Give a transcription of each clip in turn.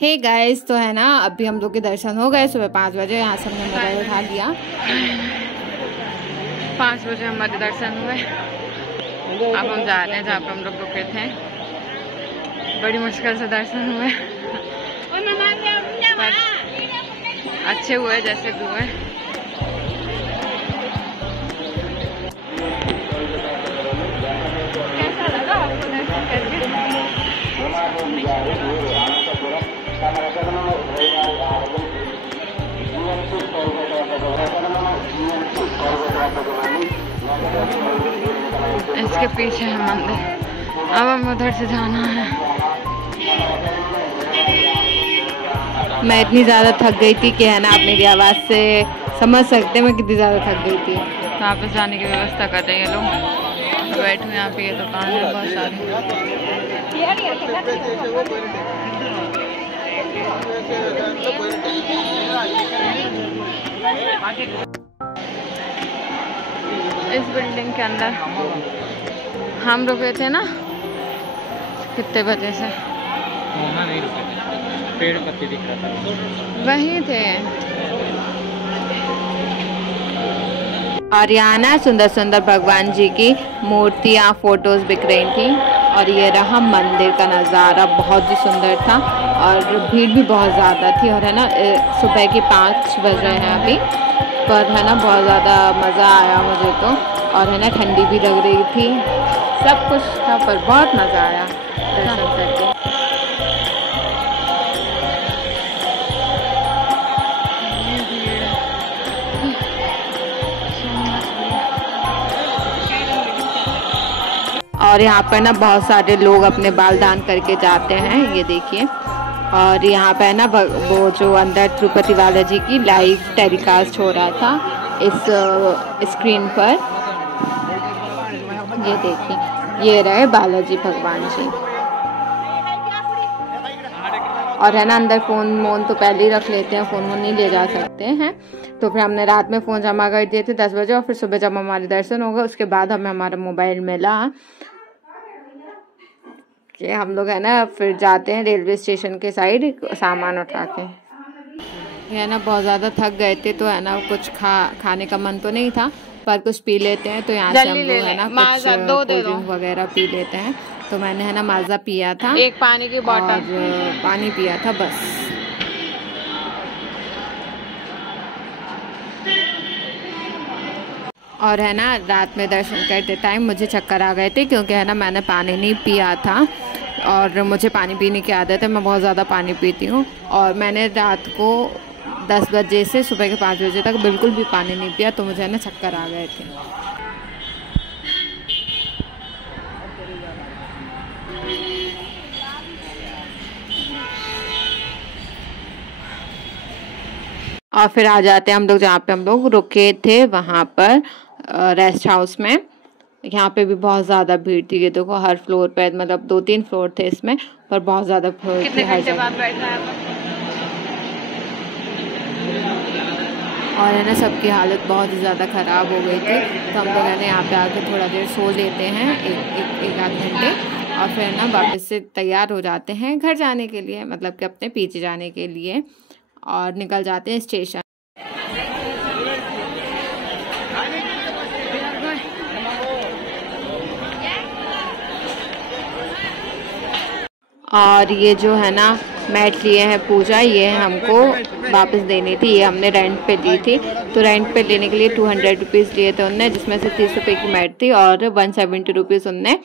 Hey guys, तो है ना अभी हम लोग के दर्शन हो गए सुबह 5 बजे। यहाँ से हमने मोबाइल उठा लिया। 5 बजे हमारे दर्शन हुए। अब हम जा रहे हैं जहाँ पे हम लोग रुके थे। बड़ी मुश्किल से दर्शन हुए, अच्छे हुए जैसे भी हुए। कैसा लगा आपको दर्शन करके? इसके पीछे है मंदिर। अब हम उधर से जाना है। मैं इतनी ज़्यादा थक गई थी कि है ना आप मेरी आवाज़ से समझ सकते हैं मैं कितनी ज़्यादा थक गई थी। वापस जाने की व्यवस्था कर रहे हैं ये लोग। बैठे हुए यहाँ पे, ये दुकान है बहुत सारी। इस बिल्डिंग के अंदर हम रुके थे ना, कितने बजे से? नहीं रुके थे, पेड़ पत्ते दिख रहा था, वहीं थे। और यहाँ ना सुंदर सुंदर भगवान जी की मूर्तियाँ, फोटोज बिक रही थी। और ये रहा मंदिर का नज़ारा, बहुत ही सुंदर था। और भीड़ भी बहुत ज़्यादा थी। और है ना सुबह के 5 बज रहे हैं अभी, पर है ना बहुत ज़्यादा मज़ा आया मुझे तो। और है ना ठंडी भी लग रही थी, सब कुछ था, पर बहुत मज़ा आया दर्शन करके। और यहाँ पर ना बहुत सारे लोग अपने बाल दान करके जाते हैं, ये देखिए। और यहाँ पे ना वो जो अंदर तिरुपति बालाजी की लाइव टेलीकास्ट हो रहा था इस स्क्रीन पर, ये देखिए, ये रहे बालाजी भगवान जी। और है ना अंदर फ़ोन तो पहले ही रख लेते हैं, फ़ोन नहीं ले जा सकते हैं। तो फिर हमने रात में फ़ोन जमा कर दिए थे 10 बजे। और फिर सुबह जब हमारे दर्शन हो गए उसके बाद हमें हमारा मोबाइल मिला कि हम लोग है ना फिर जाते हैं रेलवे स्टेशन के साइड सामान उठा के। है ना बहुत ज़्यादा थक गए थे, तो है ना कुछ खाने का मन तो नहीं था, पर कुछ पी लेते हैं। तो यहाँ से हम लोग है ना कुछ कोल्ड ड्रिंक वगैरह पी लेते हैं। तो मैंने है ना माज़ा पिया था, एक पानी की बोतल, पानी पिया था बस। और है ना रात में दर्शन करते टाइम मुझे चक्कर आ गए थे, क्योंकि है ना मैंने पानी नहीं पिया था। और मुझे पानी पीने की आदत है, मैं बहुत ज़्यादा पानी पीती हूँ। और मैंने रात को 10 बजे से सुबह के 5 बजे तक बिल्कुल भी पानी नहीं पिया, तो मुझे है ना चक्कर आ गए थे। और फिर आ जाते हैं हम लोग जहाँ पे हम लोग रुके थे, वहाँ पर रेस्ट हाउस में। यहाँ पे भी बहुत ज़्यादा भीड़ थी। ये देखो हर फ्लोर पे, मतलब 2-3 फ्लोर थे इसमें, पर बहुत ज़्यादा भीड़ थी हर जगह। और है ना सबकी हालत बहुत ही ज़्यादा ख़राब हो गई थी। तो हम लोग है ना यहाँ पे आके थोड़ा देर सो लेते हैं, एक आध घंटे। और फिर ना वापस से तैयार हो जाते हैं घर जाने के लिए, मतलब कि अपने पीछे जाने के लिए। और निकल जाते हैं स्टेशन। और ये जो है ना मैट लिए हैं पूजा, ये हमको वापस देनी थी। ये हमने रेंट पे ली थी, तो रेंट पे लेने के लिए 200 रुपीज़ लिए थे उनने, जिसमें से 30 रुपये की मैट थी। और 170 रुपीज़ उनने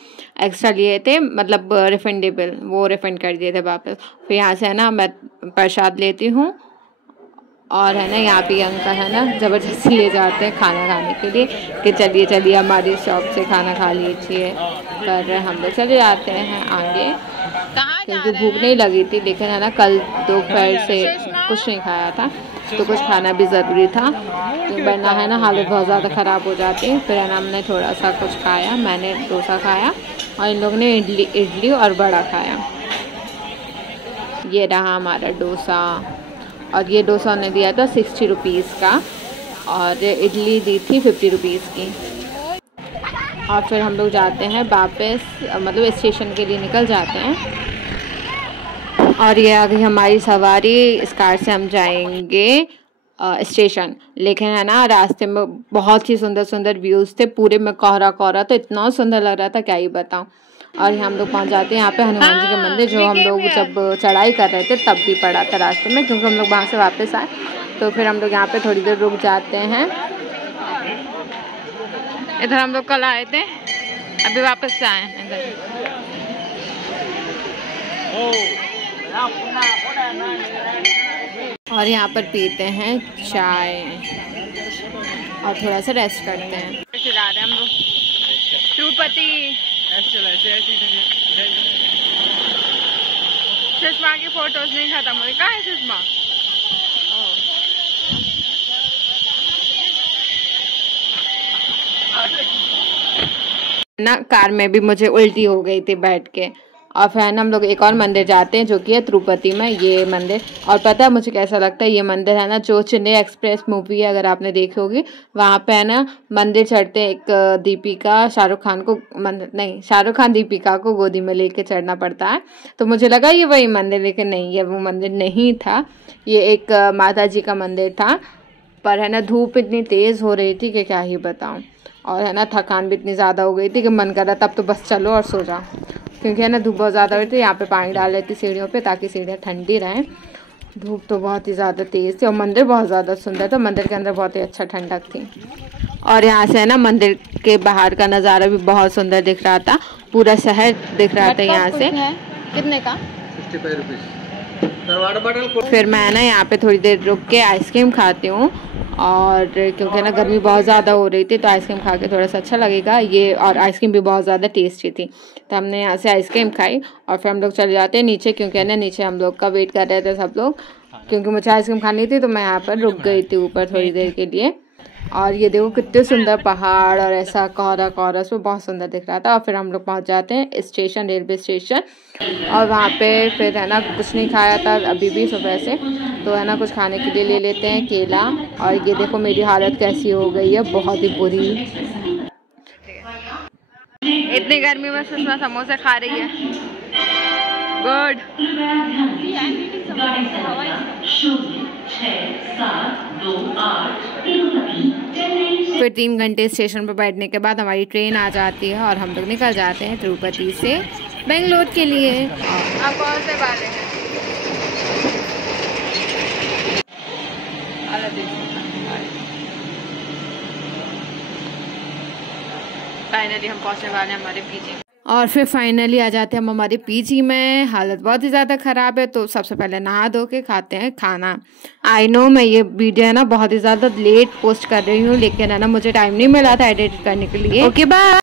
एक्स्ट्रा लिए थे, मतलब रिफंडेबल, वो रिफंड कर दिए थे वापस। फिर यहाँ से है ना मैं प्रसाद लेती हूँ। और है ना यहाँ पे अंकल है ना ज़बरदस्ती ले जाते हैं खाना खाने के लिए, कि चलिए चलिए हमारी शॉप से खाना खा लीजिए। पर हम लोग चले जाते हैं आगे, क्योंकि भूख नहीं लगी थी। लेकिन है ना कल दोपहर से कुछ नहीं खाया था, तो कुछ खाना भी ज़रूरी था, तो वरना है ना हालत बहुत ज़्यादा ख़राब हो जाती। फिर है ना हमने थोड़ा सा कुछ खाया, मैंने डोसा खाया और इन लोगों ने इडली और बड़ा खाया। ये रहा हमारा डोसा। और ये डोसा उन्होंने दिया था 60 रुपीज़ का, और इडली दी थी 50 रुपीज़ की। और फिर हम लोग जाते हैं वापस, मतलब स्टेशन के लिए निकल जाते हैं। और ये आ गई हमारी सवारी। इस कार से हम जाएंगे स्टेशन। लेकिन है ना, रास्ते में बहुत ही सुंदर सुंदर व्यूज़ थे, पूरे में कोहरा कोहरा, तो इतना सुंदर लग रहा था क्या ही बताऊं। और हम लोग पहुंच जाते हैं यहाँ पे हनुमान जी के मंदिर, जो हम लोग जब चढ़ाई कर रहे थे तब भी पड़ा था रास्ते में, क्योंकि हम लोग वहाँ से वापस आए। तो फिर हम लोग यहाँ पे थोड़ी देर रुक जाते हैं। इधर हम लोग कल आए थे, अभी वापस से आए हैं इधर। और यहाँ पर पीते हैं चाय और थोड़ा सा रेस्ट करते हैं। जा रहे हैं हम लोग तिरुपति। सुषमा की फोटोज नहीं खत्म हुई, कहाँ है सुषमा? ना कार में भी मुझे उल्टी हो गई थी बैठ के। और फिर हम लोग एक और मंदिर जाते हैं जो कि है तिरुपति में ये मंदिर। और पता है मुझे कैसा लगता है, ये मंदिर है ना जो चेन्नई एक्सप्रेस मूवी है, अगर आपने देखी होगी, वहाँ पे है ना मंदिर चढ़ते हैं, एक दीपिका शाहरुख खान को शाहरुख खान दीपिका को गोदी में लेके चढ़ना पड़ता है। तो मुझे लगा ये वही मंदिर, लेकिन नहीं, ये वो मंदिर नहीं था, ये एक माता जी का मंदिर था। पर है ना धूप इतनी तेज़ हो रही थी कि क्या ही बताऊँ, और है ना थकान भी इतनी ज़्यादा हो गई थी कि मन कर रहा तब तो बस चलो और सो जाओ, क्योंकि है ना धूप बहुत ज़्यादा हुई थी। यहाँ पे पानी डाल लेती सीढ़ियों पे ताकि सीढ़ियाँ ठंडी रहें। धूप तो बहुत ही ज़्यादा तेज़ थी और मंदिर बहुत ज़्यादा सुंदर था, मंदिर के अंदर बहुत ही अच्छा ठंडक थी। और यहाँ से है ना मंदिर के बाहर का नज़ारा भी बहुत सुंदर दिख रहा था, पूरा शहर दिख रहा था यहाँ से। कितने का? 65 रुपीज़। फिर मैं ना यहाँ पे थोड़ी देर रुक के आइसक्रीम खाती हूँ, और क्योंकि ना गर्मी बहुत ज़्यादा हो रही थी तो आइसक्रीम खा के थोड़ा सा अच्छा लगेगा ये। और आइसक्रीम भी बहुत ज़्यादा टेस्टी थी, तो हमने यहाँ से आइसक्रीम खाई और फिर हम लोग चले जाते हैं नीचे, क्योंकि है ना नीचे हम लोग का वेट कर रहे थे सब लोग, क्योंकि मुझे आइसक्रीम खानी थी। तो मैं यहाँ पर रुक गई थी ऊपर थोड़ी देर के लिए। और ये देखो कितने सुंदर पहाड़ और ऐसा कोहरा कोहरा, उसमें बहुत सुंदर दिख रहा था। और फिर हम लोग पहुँच जाते हैं स्टेशन, रेलवे स्टेशन। और वहाँ पे फिर है ना कुछ नहीं खाया था अभी भी सुबह से, तो है ना कुछ खाने के लिए ले लेते हैं केला। और ये देखो मेरी हालत कैसी हो गई है, बहुत ही बुरी। इतनी गर्मी में सुषमा समोसे खा रही है, गुड। फिर 3 घंटे स्टेशन पर बैठने के बाद हमारी ट्रेन आ जाती है और हम लोग निकल जाते हैं तिरुपति से बेंगलोर के लिए। आप कौन से वाले हैं? फाइनली हम पहुंचने वाले हैं हमारे पीजी। और फिर फाइनली आ जाते हैं हम हमारे पीजी में। हालत बहुत ही ज़्यादा ख़राब है, तो सबसे पहले नहा धो के खाते हैं खाना। आई नो मैं ये वीडियो है ना बहुत ही ज़्यादा लेट पोस्ट कर रही हूँ, लेकिन है ना मुझे टाइम नहीं मिला था एडिट करने के लिए। Okay bye.